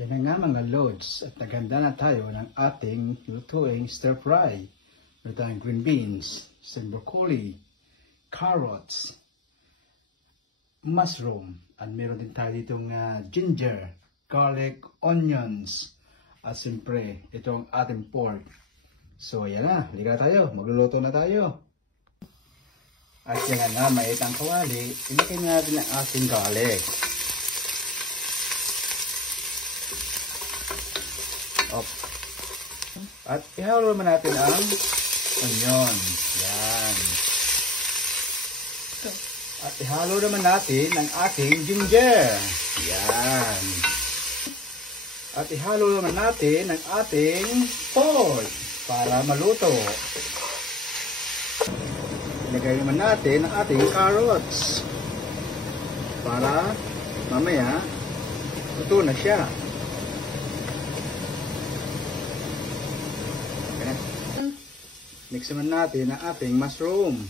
Yan na nga mga lods, at naghanda na tayo ng ating lutuing stir fry. Meron tayong green beans, stem broccoli, carrots, mushroom, at meron din tayo ditong ginger, garlic, onions, at siyempre itong ating pork. So yan na, liga tayo, magluluto na tayo. At yan nga, mait ang kawali, ilagay na natin ang ating garlic. At ihalo naman natin ang onion. Yan. At ihalo naman natin ang ating ginger. Yan. At ihalo naman natin ang ating pork para maluto. Ilagay naman natin ang ating carrots para mamaya luto na siya. Mix naman natin ang ating mushroom.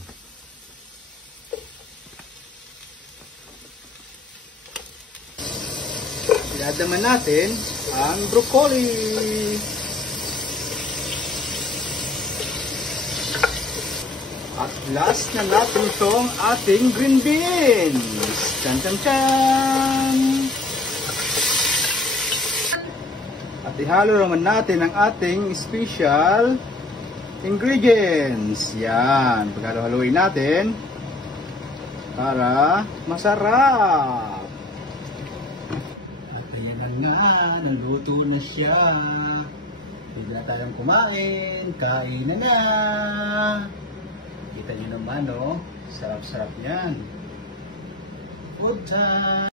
I-add naman natin ang broccoli. At last na natin itong ating green beans. Chan chan chan! At ihalo naman natin ang ating special ingredients. Yan. Pagkalo-haluin natin para masarap. At ayan na nga. Naluto na siya. Hindi na tayong kumain. Kain na na. Kita nyo naman, oh. Sarap-sarap yan. Food time.